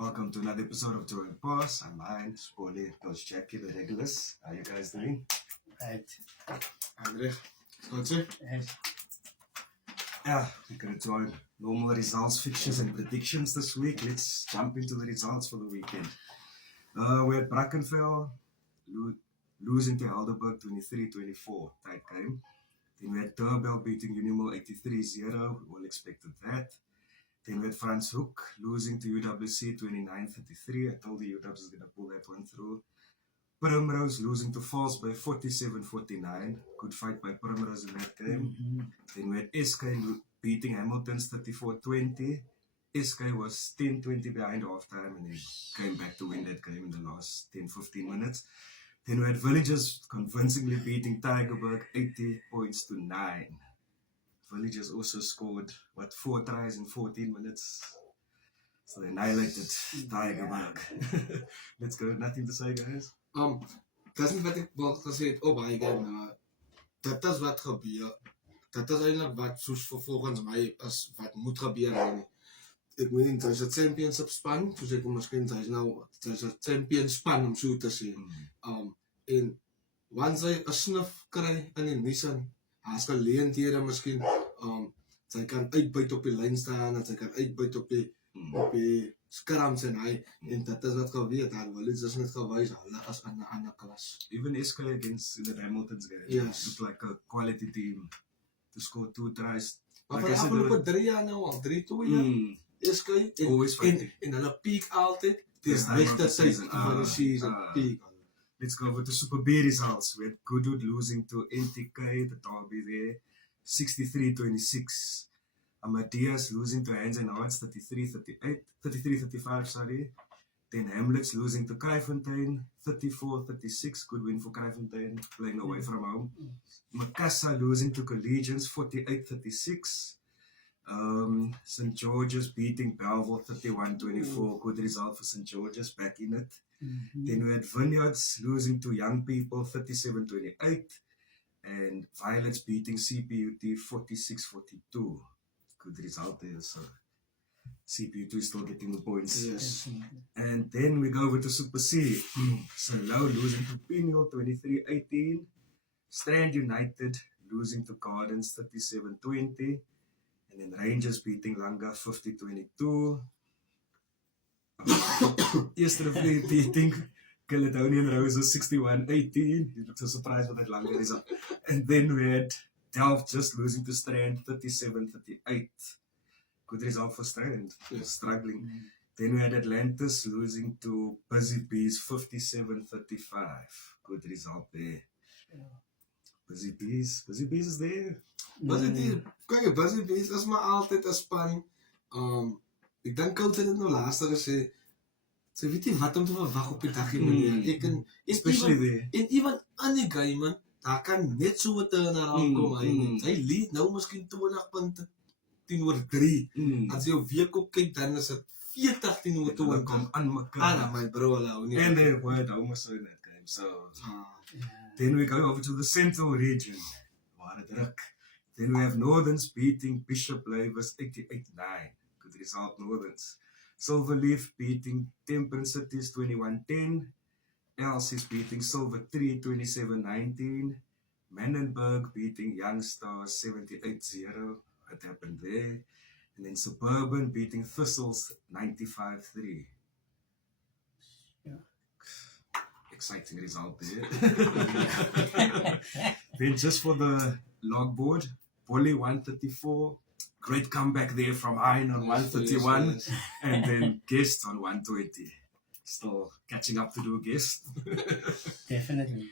Welcome to another episode of Joy and Pass. I'm Ryan, Sporty, Coach Jackie, the regulars. How you guys doing? Right. Andre, goed zo? Yes. Yeah, we're going to join normal results, fixtures, and predictions this week. Let's jump into the results for the weekend. We had Brackenfell losing to Helderberg 23-24, tight game. Then we had Turbel beating Unimil 83-0. We all expected that. Then we had Franz Hoek losing to UWC 29-33. I told the UWC was going to pull that one through. Primrose losing to Falls by 47-49. Good fight by Primrose in that game. Then we had SK beating Hamilton's 34-20. SK was 10-20 behind halftime and then came back to win that game in the last 10-15 minutes. Then we had Villagers convincingly beating Tygerberg 80 points to 9. Villagers also scored, 4 tries in 14 minutes. So they annihilated Tygerberg. Let's go. Nothing to say, guys. Dat is wat ik wel gesê het op hy game. Dit is wat gebeur. Dit is eintlik wat soos volgens my is wat moet gebeur nie. Ek meen dit is 'n championship span, soos ek miskien sê nou, dit is 'n champion span om so te sê. En wanneer hy 'n snuf kry in die Nissan, as geleenthede miskien sy kan uitbuit op die lyn staan en sy kan uitbuit op die skrams en hy en dit is wat gebeur dan wil dit is net gewys hulle as 'n ander klas. Even SK against the Hamilton's game. Yes. Looked like a quality team to score 2 tries. Maar Like I vir said, afgelope 3 jaar nou al 3-2 jaar. Is kyk Always fighting. en hulle peak altyd dis Time regte of the tyd season. van die season peak. Let's go over to Super B results. We had Goodwood losing to NTK, the derby there, 63-26. Amadeus losing to Hands and Hearts 33-35, sorry. Then Hamlets losing to Kraaifontein 34-36. Good win for Kraaifontein, playing away from home. Makassa losing to Collegians 48-36. St. George's beating Belleville 31-24. Good result for St. George's, back in it. Then we had Vineyards losing to Young People 37-28. And Violets beating CPUT 46-42. Good result there. So CPUT is still getting the points. Yes. And then we go over to Super C. Salo losing to Piniel 23-18. Strand United losing to Gardens 37-20. And then Rangers beating Langa 50-22. Yesterday beating Caledonian Roses 61-18. You look so surprised with that Langa result. And then we had Delft just losing to Strand 37-38. Good result for Strand. Struggling. Then we had Atlantis losing to Busy Bees 57-35. Good result there. Busy Bees is there. Busy Bees is maar altyd 'n span. Ek dink Coach het dit nou laaste gesê. Sy weet nie wat om te verwag op die dag nie, meneer. Ek en Especially there. en even aan die game, man, daar kan net so 'n turnaround kom. Hy lead nou miskien 20 punte 10-3. As jy op week op kyk, dan is dit 40-20. Kom aan mekaar. My bro, hou nie. And they were almost in that game. So then we go over to the Central region. Wat 'n druk. Then we have Northerns beating Bishop Lavis 88-9. Good result, Northerns. Silverleaf beating Temperance Cities 21-10. Elsie's beating Silver 3 27-19. Manenberg beating Young Stars 78-0. What happened there? And then Suburban beating Thistles 95-3. Exciting result there. Then just for the logboard, Volley 134. Great comeback there from Hein on 131. Yes. And then Guest on 120. Still catching up to do Guest. Definitely.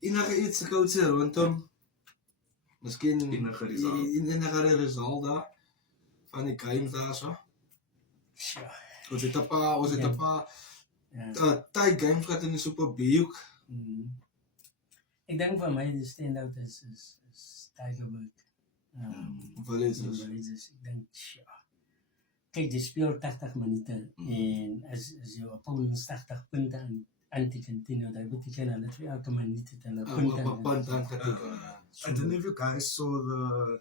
Enige iets Coach rondom miskien Enige result. enige result daar van die games daar so. Sure. Ons het 'n paar Ja. tight games gehad in die Super B ook. Ek dink vir my die standout is Tygerberg. Villagers. Ek dink, sure. Kyk, jy speel 80 minute en as jou opponent 80 punte aan te continue, dat beteken hulle 2 elke minuut het hulle punte. I don't know if you guys saw the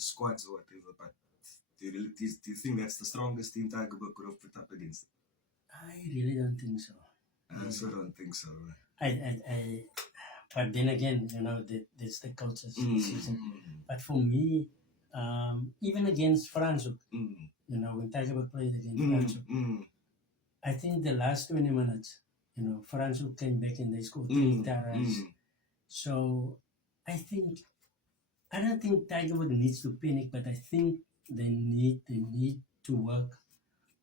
squads or whatever, but do you think that's the strongest team Tygerberg could have put up against? I really don't think so. I also don't think so. But then again, that's the coach's Mm, decision. mm, But for me, even against Franshoek, mm, when Tygerberg played against mm, Franshoek, mm, I think the last 20 minutes, Franshoek came back and they scored 3 tries. So I don't think Tygerberg needs to panic, but I think they need to work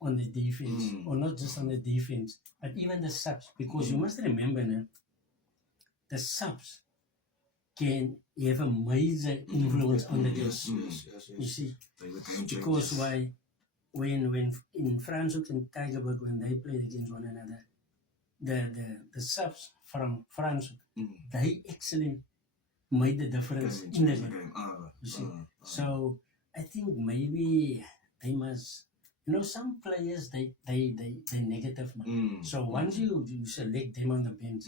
on the defense, or not just on the defense, but even the subs, because you must remember now, the subs can have a major influence on the game. Yes. You see, They were game because changers. why when in Franshoek and Tygerberg, when they played against one another, the subs from Franshoek, they actually made the difference in the game. You see, so I think maybe they must. Some players they negative man. So once you select them on the bench,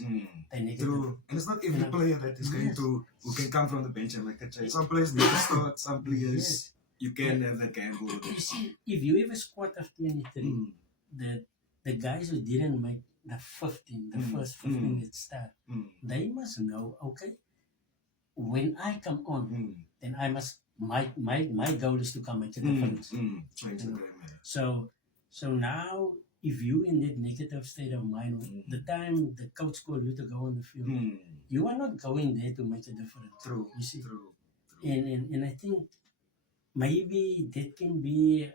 they negative. True. And it's not every player that is going to who can come from the bench and make a change. Some players need to start, some players you can have that gamble. You see, if you have a squad of 23, the guys who didn't make the 15, the first 15 that start, they must know, okay, when I come on, then I must my goal is to come make a difference. Change the game, yeah. So now, if you in that negative state of mind, the time the coach called you to go on the field, you are not going there to make a difference. True. You see, True. and I think maybe that can be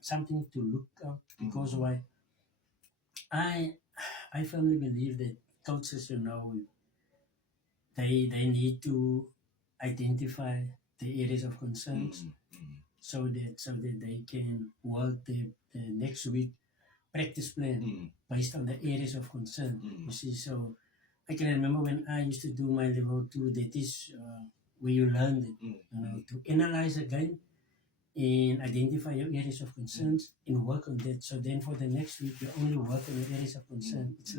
something to look up, because why I firmly believe that coaches, they need to identify the areas of concerns, so that they can work the next week practice plan based on the areas of concern. You see, so I can remember when I used to do my level 2, that is where you learn it, to analyze a game and identify your areas of concerns and work on that. So then for the next week, you only work on the areas of concern. It's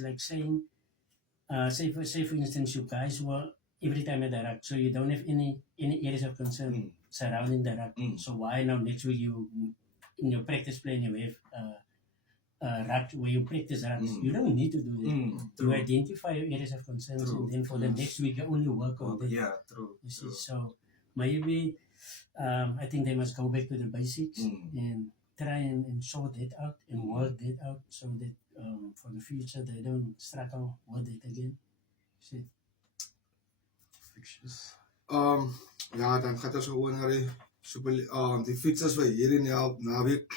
like saying, say for instance, you guys were every time at the ruck, so you don't have any areas of concern surrounding the ruck. So why now next week you in your practice plan you have ruck where you practice rucks? You don't need to do that. You identify your areas of concerns, and then for the next week you only work on that. Yeah, true. You see, so maybe I think they must go back to the basics and try and sort that out and work that out, so that for the future they don't struggle with it again. See. Fixtures. Ja, dan gaat ons gewoon naar die fietsers wat hier in die naweek,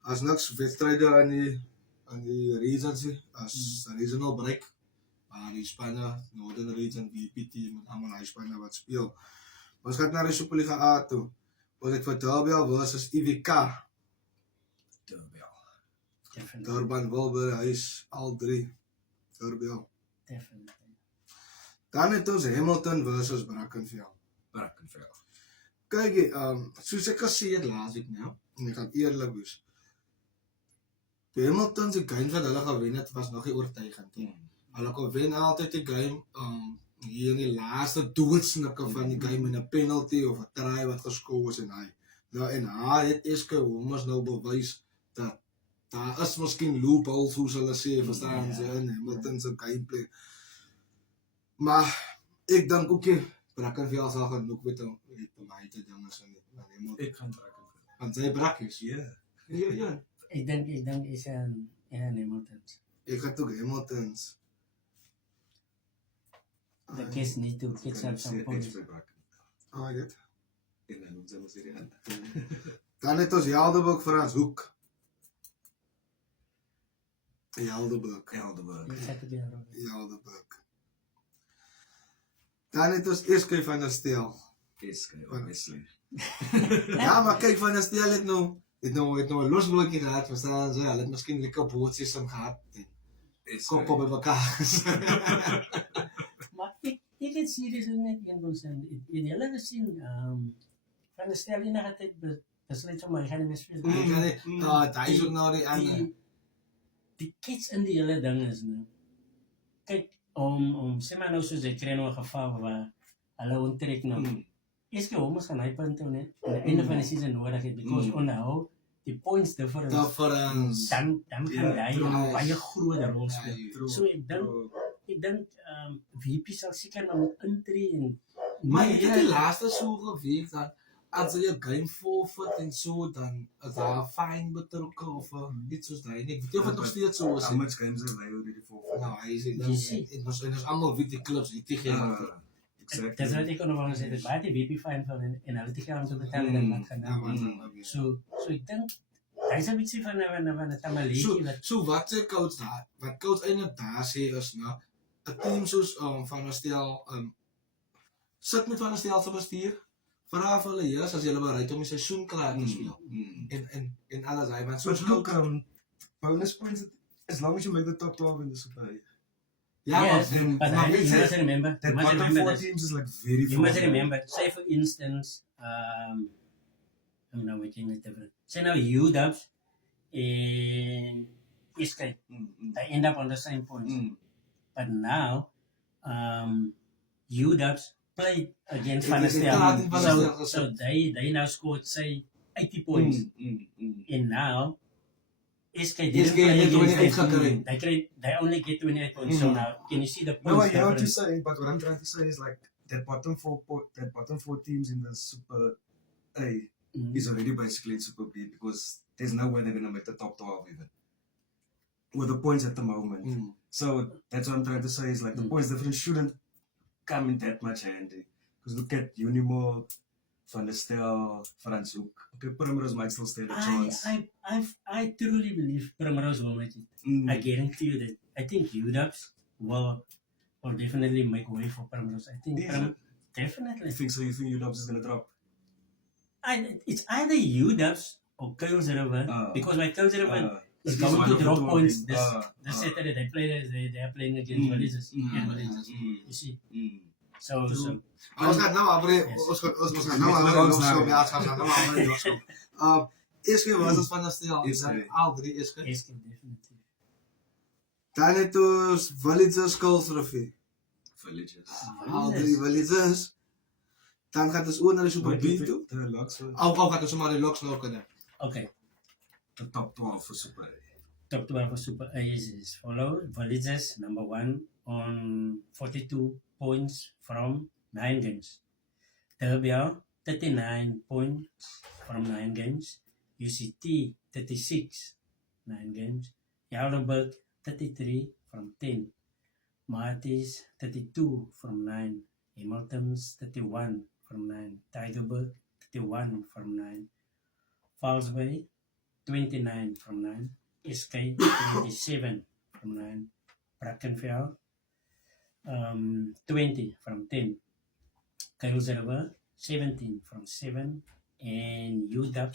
as niks wedstryde aan die regions, as regional break, die spanne, Northern Region, BPT, met allemaal die spanne wat speel. Ons gaat naar die Superliga A toe. Ons het vir Durban versus IWK. Definitely. Durban, Wilbur, Huis, al drie. Durban. Definitely. Dan het ons Hamilton versus Brackenfell. Kyk, soos ek gesê het laas week nou, en ek gaan eerlik wees, die Hamilton se game wat hulle gewen het, was nog nie oortuigend nie. Hulle kon wen altyd die game, hier in die laaste doodsnikke van die game, in 'n penalty of 'n try wat geskoor is, en hy. Nou, en hy het Eske Hommers nou bewys, dat daar is miskien loopholes, soos hulle sê, verstaan ze, in Hamilton se gameplay. Maar, ek dink ook nie, Brackenfell sal genoeg weet om my te dinge so nie. Ek gaan Brackenfell. Want sy brakkies. Ja. Ik denk is een Hamilton. Ek gaan ook Hamiltons. The kids need to catch up some points. Dit. En dan doen ze maar serie aan. Dan het ons Helderberg vir ons hoek. Helderberg. Dan het ons Eske van der Stel. Obviously. Ja, maar kyk, Van der Stel het nou 'n losbroodjie gehad, verstaan ze? Hulle het miskien lekker broodjies gehad. Kop op mekaar. Maar ik het serieus net een concern. In hele gezien, van de stel in het besluit van mij gaan niet meer spelen. Daar is ook nou die ander. Die kids in die hele ding is nou. Kijk, om zeg maar nou soos ek kry nou 'n geval waar hulle onttrek nou. SK Homers gaan hy punte aan die einde van die season nodig het, because onthou, die points difference, Difference. dan gaan hy true. 'n baie groot rol speel. True. So ek dink VP sal seker nou moet intree en Maar jy het die laaste so geweek dat as jy 'n game forfeit en so, dan is daar 'n fine betrokke of iets soos daai. Ek weet nie of dit nog steeds so is How nie. much games have they already forfeit? Nou, hy sê You see. dit was almal weet die clubs het nie geld. Exactly. dis wat ek kon nog sê, dit baie die VP fine van en hulle het die geld om te betaal en wat gaan Ja, nou. maar So ek dink hy is 'n bietjie van 'n tamaletjie wat So wat sê coach daar? Wat coach eintlik daar sê is nou 'n team soos van 'n stel sit met van 'n stel se bestuur. Vra vir hulle eers as jy bereid om die seisoen klaar te speel. En alles hy want But soos look, coach bonus points, as long as you make the top 12 in the Super 8. ja, yes, maar but maar you weet jy must remember, That you must bottom remember 4 this. teams is like very You must far. remember, say for instance, I'm now making it different. Say now UW and SK, they end up on the same points. But now, UW played against Van der inderdaad in Van der Stel Stel. gesit. So they now scored, say, 80 points. And now, SK didn't SK play net against 28 them. They only get 28 points. So now, can you see the No, I points hear what you're difference? saying, but what I'm trying to say is like that bottom four teams in the Super A Mhm. is already basically in Super B because there's no way they're gonna make the top 12 even. With the points at the moment. So that's what I'm trying to say is like the points difference shouldn't come in that much handy. Because look at Unimo, Van der Stel, Frans Hoek. Okay, Primrose might still stand a chance. I truly believe Primrose will make it. I guarantee you that. I think UW will definitely make way for Primrose. I think Is it? definitely. You think so? You think UW is gonna drop? It's either UW or Kuils River because my Kuils River is going to drop points this Saturday. They are playing against Valises. You see. So Ons gaan nou SK versus Van der Stel. Al drie SK. SK definitely. Dan het ons Villagers Kuilsrivier. Villages. Al drie Villagers. Dan gaat ons oor na die Super B toe. The locks for Al gaat ons maar die Locks nog kunnen. Okay. the top 12 for Super A. Top 12 for Super A is followed. Valises number 1 on 42 points from 9 games. Terbia 39 points from 9 games. UCT 36 9 games. Joudenburg 33 from 10. Marties 32 from 9. Hamilton's 31 from 9. Tygerberg 31 from 9. Fallsway 29 from 9. SK 27 from 9. Brackenfell 20 from 10. Kuilsriver 17 from 7. And UW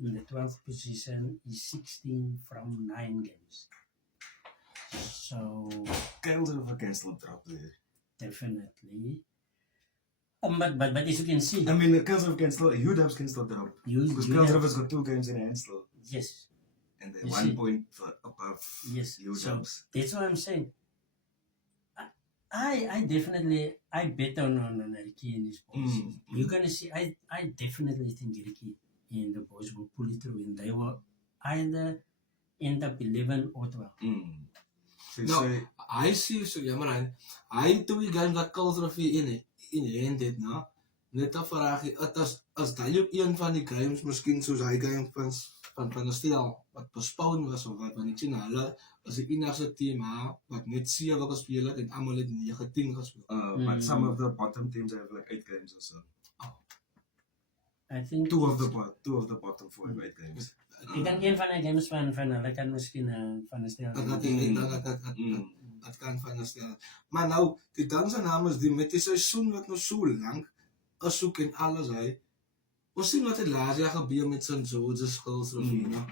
in the 12th position is 16 from 9 games. So Kyle River can still drop there. definitely. But as you can see, I mean, Kyle River can still, UW can still drop. Because Kyle UW River's got 2 games in hand still. yes, And they're You 1 see. point above yes. So UW's. that's what I'm saying. I definitely bet on Ricky in this boys. You're gonna see. I definitely think Ricky and the boys will pull it through, and they will either end up 11 or 12. So you No. say, Hy sê so jammer hy toe die game dat Kuilsrivier in hand het, nou. Net 'n vraagie, as daai ook een van die games miskien soos hy game van der Stel wat postpone was of wat nie sien hulle as die enigste team wat net 7 gespeel het en almal het 19 gespeel. but some of the bottom teams have like 8 games or so. I think 2 of the bottom 4 have 8 games. ek dink een van die games van hulle kan miskien van 'n stel. Dat kan van der Stel. Maar nou, die ding se naam is die met die seisoen wat nou so lank is soek en alles hy. Ons sien wat het laas jaar gebeur met St. George's Kuilsrivier, nou.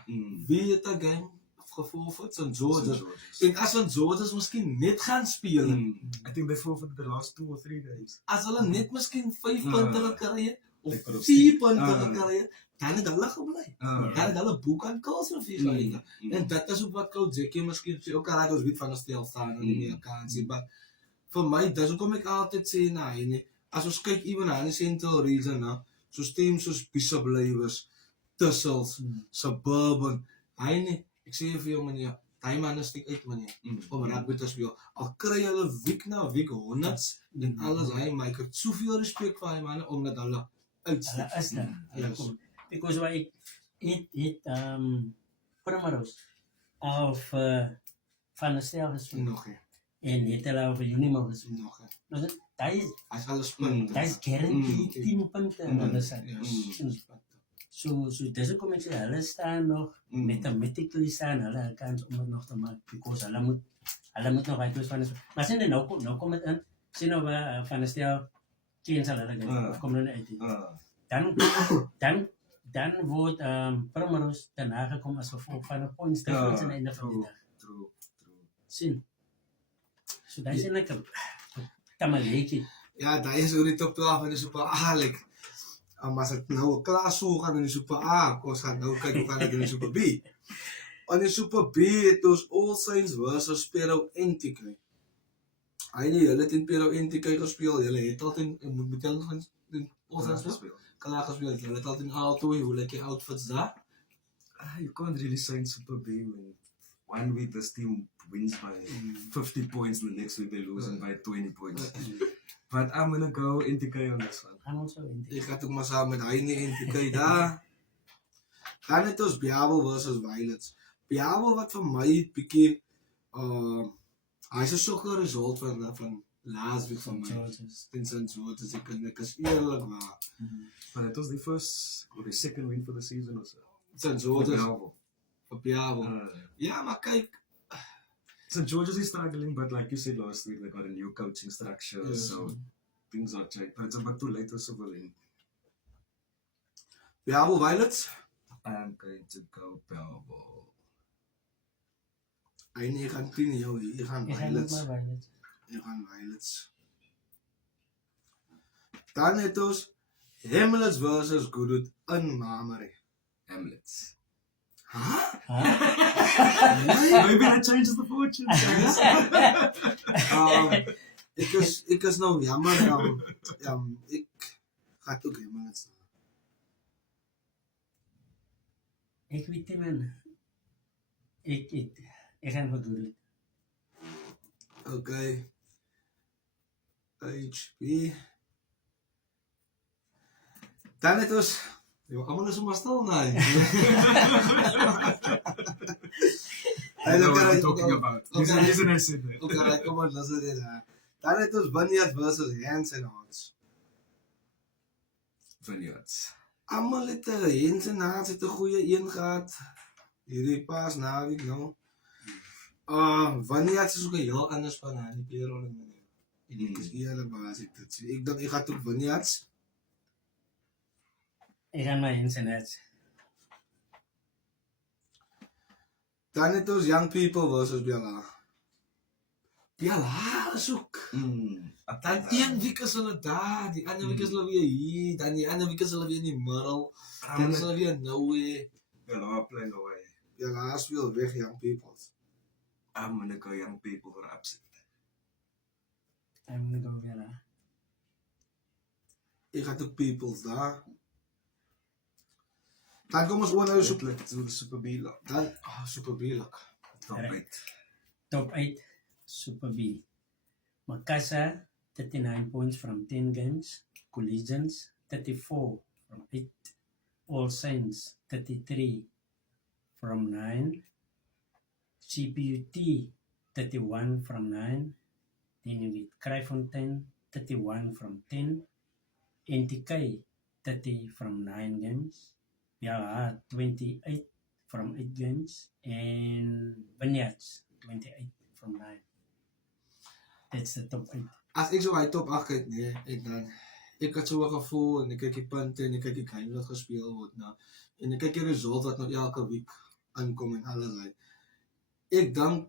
Wie het 'n game geforfeit? St. George's. En as St. George's miskien net gaan speel, I think they forfeited the last 2 or 3 games. as hulle net miskien 5 punte gekry het of They could have 4 stick- punte gekry het, dan het hulle gebly. Dan het hulle boek aan Kuilsrivier geëindig. En dit is ook wat Coach Jackie miskien sê, ook al ons weet van 'n stel staan en nie meer kansie, maar vir my, dis hoekom ek altyd sê na hy nie, as ons kyk ewen na die Central Region, soos teams soos Bishop Lywers, Tussels, Suburban, hy nie, ek sê vir jou meneer, die man is nie uit meneer, om rugby te speel. Al kry hulle week na week honderds en alles, maar ek het soveel respek vir die manne, omdat hulle uitsteek. Hulle is daar. Hulle Yes. kom. Because why het Primrose of Van der Stel gespeeld Nog nie, en het hulle over Unimog gespeeld. nog nie. Nou, dat is Hy is alles punte. dat is guaranteed 10 punte in hulle sy. Yes. So dis hoekom ek sê hulle staan nog mathematically staan hulle 'n kans om dit nog te maak because hulle moet nog uitwys van is. Maar sien jy nou kom dit in. Sien nou Van der Stel cancel hulle kom nou uit. Dan word Primrose daarna gekom as gevolg van 'n points difference aan die einde van die dag. True. Sien. So dat is eintlik 'n tamaletjie. Ja, daar is oor die top 12 in die Super A, like. As het nou 'n klas so gaan in die Super A, ons gaan nou kyk hoe gaan dit in die Super B. In die Super B het ons All Saints versus Pero NTK. Hulle het in Pero NTK gespeel, hulle het altyd moet hulle gaan doen All Saints speel. Klaar gespeel, hulle het altyd altoe hoe lyk die outfits daar? You can't really say in Super B when one week this team wins by 50 points, the next week they lose by 20 points. But I'm gonna go NTK on this one. Gaan ons so in. Ek gaan ook maar saam met hy nie NTK daar. Dan het ons Biabo versus Violets. Biabo wat vir my bietjie hy is 'n sokker result van last week van my. Since what is ek is eerlik maar. But it was the first or the second win for the season or so. Since For what is Bravo. op Biabo. Ja, maar kyk, St. George's is struggling, but like you said last week, they got a new coaching structure, Yes. so things are changed. But it's a bit too late also for them. Biabo Violets. I'm going to go Bravo. Hy nie gaan clean jou, hier gaan Ek gaan Violets. maar Violets. Hier gaan Violets. Dan het ons Hamlets versus Goodwood in Mamre. Hamlets. Huh? Maybe that changes the fortune. Ek is nou jammer, ek gaan ook Hamlets. Ek weet nie man. Ek gaan vir Goodwood. Okay. HP. Dan het ons, allemaal is maar stil, nee. I know what I'm talking about. He's an asset. Okay, kom on, luister dit. Dan het ons Vineyard versus Hands and Hearts. Vineyards. Almal het Hands and Hearts het 'n goeie een gehad. Hierdie pas naweek nou. Vineyard is ook 'n heel ander span aan die payroll en ek is eerlik maar as ek dit sê. Ek dink ek gaan ook Vineyards. Ek gaan my Hens en Hats. Dan het ons Young People versus Bella. Bella is ook. Dan een week is hulle daar, die ander week is hulle weer hier, dan die ander week is hulle weer in die middel, dan is hulle weer nowhere. Bella playing away. Bella speel weg Young People. I'm gonna go Young People for upset. I'm gonna go Vela. Ek gaan ook Peoples daar. Dan kom ons oor na die Super B lock. Dan, Super B-lok. Top 8. Top 8 Super B. Makassar 39 points from 10 games. Collegians 34 from 8. All Saints 33 from 9. CPUT 31 from 9. Then you get Kraaifontein 31 from 10. NTK 30 from 9 games. Yeah, 28 from 8 games. And Vineyards 28 from 9. That's the top 8. As ek so hy top 8 kyk, nee, en dan, ek het so 'n gevoel, en ek kyk die punte, en ek kyk die game wat gespeel word, nou, en ek kyk die result wat nou elke week aankom en alles uit. Ek dink,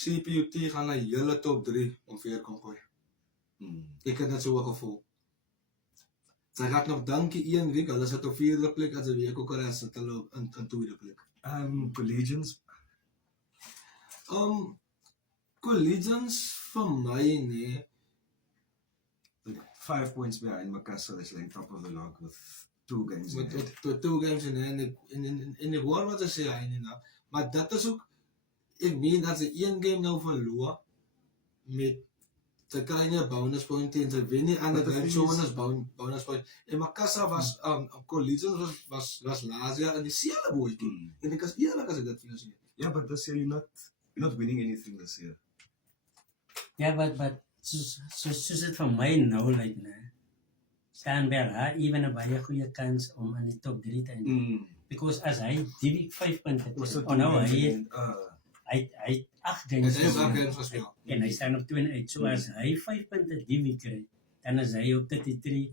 CPUT gaan na hele top 3 ongeveer kom gooi. Ek het net so 'n gevoel. Sy gaat nog dankie een week, hulle sit op 4de plek, as 'n week ook al sit hulle in 2de plek. Collegians. Collegians vir my, nee, 5 points behind Makassar. That's like top of the log with 2 games. in hand. Met 2 games in hand. En ik hoor wat ze zeggen. Maar dat is ook, ik meen dat ze 1 game nou verloor met te krijgen bonus point en ze winnen aan de But the game thing zo is- bonus point. En Makassar was, Collisions was laatst jaar en die hele boekie. En ik was eerlijk als ik dat vind. Yeah, but this year you're not winning anything this year. Ja, but soos dit vir my nou lyk, né? Staan wel even 'n baie goeie kans om in die top 3 te eindig. Because as hy die week 5 punte Also het, 2 nou games in hy hand. hy 8 Het games is ook gespeeld. games gespeeld. En hy staan op 2-8. So as hy 5 punte die week kry, dan is hy op 33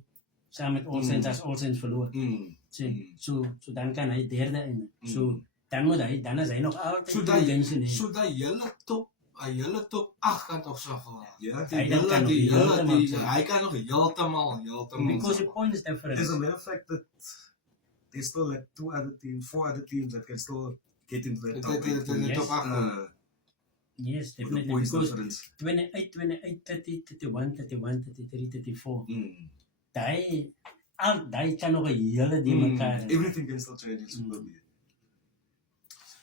saam met All Saints as All Saints verloor. So dan kan hy derde eindig. So dan is hy nog altyd So 2 games in hand. so dat hele top 8 kan toch zo gewoon. Yeah. Hy dan kan nog heeltemal zijn. Hij kan nog heeltemal. Because the point is different. As a matter of fact, that there's still like 4 other teams that can still get into the top 8. In de Yes. top 8. Yes, With the definitely. points Because difference. 28, 30, 31, 31, 33, 34. Daai kan nog 'n hele die mekaar. Everything can still change in Super B.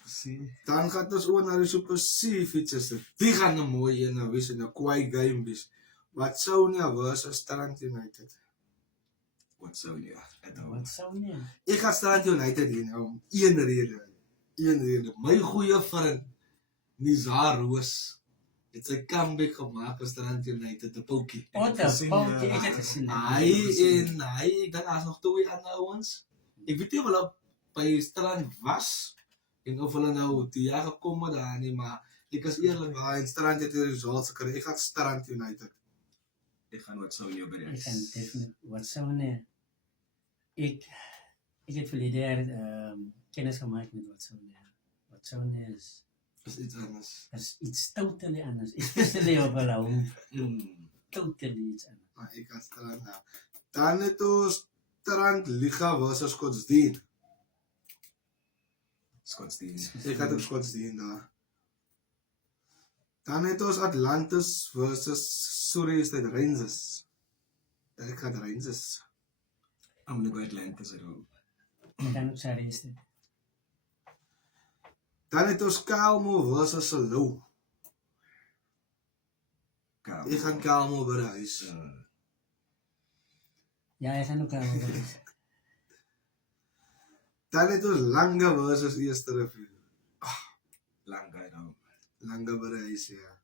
See? Dan gaat ons ook naar de Super C fietses. Die gaan een mooie en wees en een kwaai game wees. Wat Sonia versus Strand United. What's so new? At home. Wat sou nie? Ik ga Strand United hier om één reden. Mijn goede vriend Nizar Roos het sy comeback gemaakt bij Strand United, de Pokie. Wat 'n Gesien, foutjie, ja. ek het gesien. Hij, dan is nog 2 ander ouens. Ik weet niet of hulle bij Strand was. En of hulle nou die jaar gekomen daar nie, maar ik was eerlijk, maar in Strand het die results gekry. Ik ga Strand United. Ek gaan wat so new by die Ek huis. kan definitely wat sou nie. Ek het verlede jaar kennis gemaak met wat sou nie. Wat sou nie Dat is iets anders. is iets totally anders. Especially op hulle home. Totally iets anders. Maar ik ga Strand nou. Dan het ons Strand Liga versus Skotsdien. Scottsdene. Ik had ook Skotsdien daar. Dan het ons Atlantis versus Surrey State Rangers. Ik ga de Rangers. I'm gonna go Atlantis at home. Ek kan ook sê is dit. Dan het ons Calmo versus Salou. Kaap. Ik ga Calmo bij de huis. Ja, ek gaan ook aan. Dan het ons Langa versus Eerste Rivier. Lang guy down. Langa bij de huis, ja.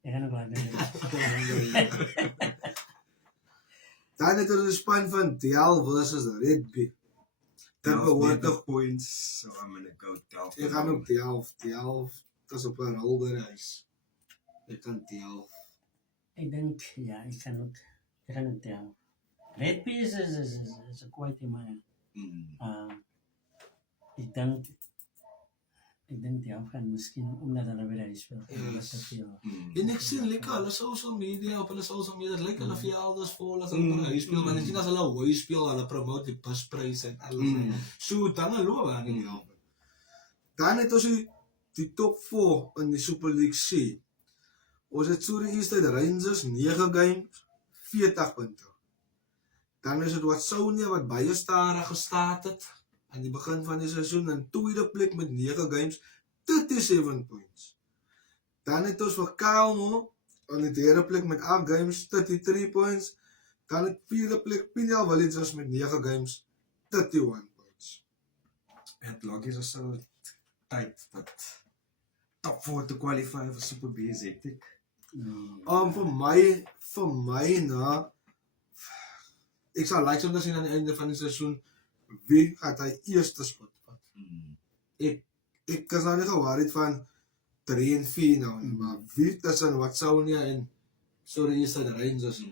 Ek gaan ook aan. Dan het ons een span van Dial versus Redby. Dat behoort toch. points. So I'm gonna go 12. Ik ga ook Dial. Dial, dat is op een rol bij de huis. Ik kan Dial. Ek dink ja, ek gaan ook tel. Red Peas is 'n quite man. Ek dink die gaan miskien omdat hulle weer hy speel. Yes. Dat veel. En ik zie lekker alle social media, op hulle social media, het lyk hulle velders vol as hulle by huis speel, maar net as hulle huis speel, hulle promote die buspryse en alles. So dan hulle aan die help. Dan het ons die top 4 in die Super League C. Ons het Surrey East Rangers 9 games, 40 punte. Dan is het Watsonia wat baie stadig gestaat het aan die begin van die seisoen in tweede plek met 9 games, 37 points. Dan het ons vir Calmo aan die derde plek met 8 games, 33 points. Dan het vierde plek Pinel Villagers met 9 games, 31 points. And loggies are so tight that top 4 to qualify for Super B is hectic. Vir my na ek sal like om te sien aan die einde van die seisoen wie gaat hy eerste spot vat. Ek is nou nie geworried van 3 en 4 nou nie, maar wie tussen Watsonia en Surrey East Rangers,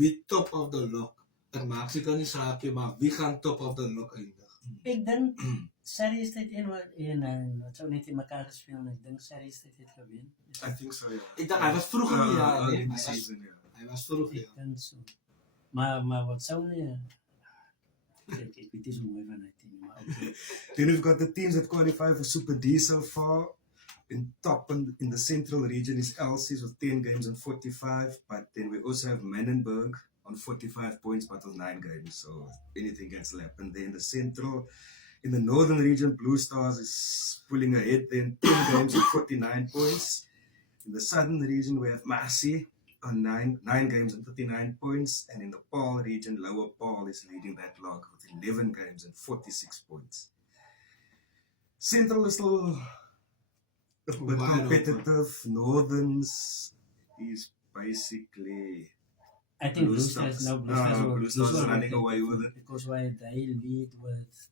wie top of the lock. Dit maak seker nie saak nie, maar wie gaan top of the lock eindig? Ek dink Surrey is dit een wat sou net in mekaar gespeel en ek dink Surrey is dit het gewen. I think so, yeah. Ek dink hy was vroeg in die jaar, early nee. in the season, yeah. Hy was vroeg, Ek ja. dink so. Maar wat sou nie ek weet nie so mooi van hy team, maar okay. Then we've got the teams that qualify for Super D so far. In top in the central region is Elsies with 10 games and 45. But then we also have Menenberg on 45 points, but on 9 games, so anything can still happen there. In the Central, in the Northern region, Blue Stars is pulling ahead then 10 games and 49 points. In the Southern region, we have Massey on 9 games and 39 points, and in the Paarl region, Lower Paarl is leading that log with 11 games and 46 points. Central is still a bit Wide competitive. Northerns is basically I think Blue Stars will- Blue Stars will running take away it with it. because why they lead with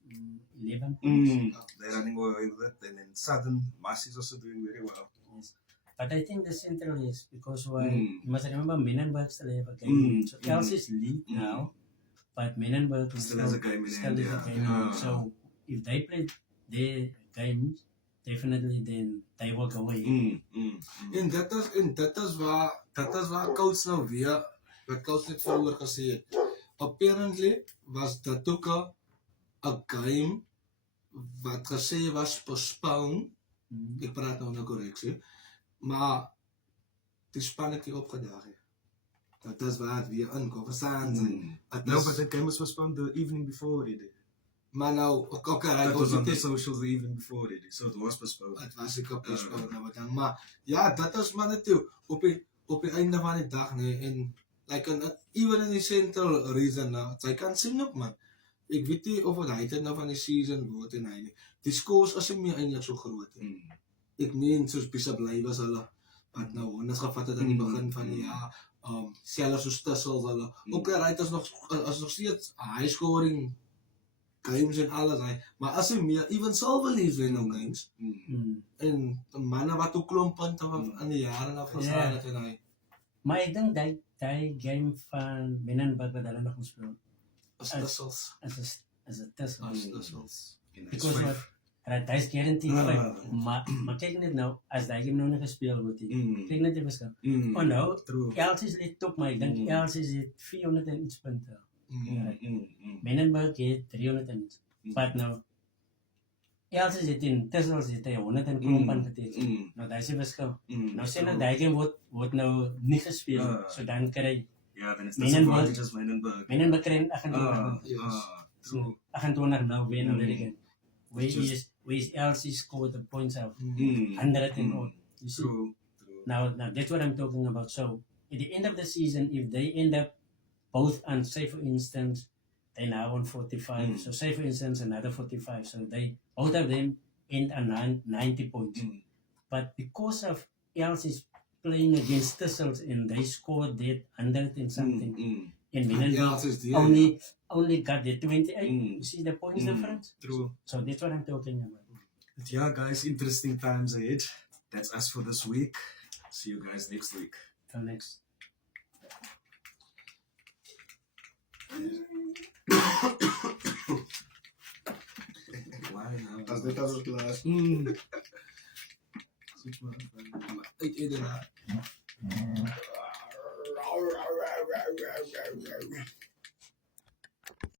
11 points. They're running away with it, and then Southern Massey is also doing very well. Yes. But I think the Central is because why Mm. you must remember Menenberg still have a game. So Mm. Elsies lead now, but Menenberg Still has a game in hand, has yeah. a game in hand. So if they play their games, definitely then they will go away. En dit is waar coach nou weer wat coach net vroeër gesê het. Apparently was dit ook 'n game wat gesê was postponed. Ek praat nou korreksie. Maar die span het nie opgedaag nie. Dat is waar het weer inkom. Verstaan jy? Het No, is- but that game was postponed the evening before already. Maar nou, okay, That was on the dit socials the evening before already, so it was postponed. het was ek op postponed nou wat dan. Maar ja, dat is maar net toe op die einde van die dag nee en like even in die Central region nou, jy kan sien ook man. Ek weet nie of dit nou van die season word en hy nie. Die scores is nie meer eintlik so groot nie. Ek meen soos Bishop bly was hulle wat nou honderd gevat het aan die begin van die jaar. Selfs soos Tussels hulle. Okay, right is nog steeds high scoring games en alles hy. Maar as jy meer even Silver Leaves wen nou games en manne wat ook klomp punte aan die jare afgeslaan het en hy. Maar ek dink die game van Menenberg wat hulle nog moet speel As Tussels. as a test. As Tussels. Because what dat is guaranteed fight. Maar kyk net nou, as die game nou nie gespeel word nie. Kyk net die verskil. Oh nou, True. Elsies het top, maar ek dink Elsies het 400 en iets punte. Mm. Menenberg het 300 en iets. But nou, Elsies het in Tussels het hy 100 en klomp aan geteken. Nou, daar is die verskil. Nou sê nou, die game word nou nie gespeel. So dan kry Yeah, then it's Menenberg- disadvantage as Menenberg. Menenberg kry 28. Yes. True. 28 nou wen hulle die game. Where is Elsie scored the points of 100 and odd. You see? True. Now that's what I'm talking about. So at the end of the season, if they end up both on, say for instance, they now on 45. So say for instance another 45. So they both of them end on 90 points. But because of Elsie's playing against Thistles and they scored that 100 and something, and Menenberg only got the 28. You see the points difference? True. So that's what I'm talking about. But yeah, guys, interesting times ahead. That's us for this week. See you guys next week. Till next. Why now? As dit as ons klaar. Switch maar af. Ek eet dit.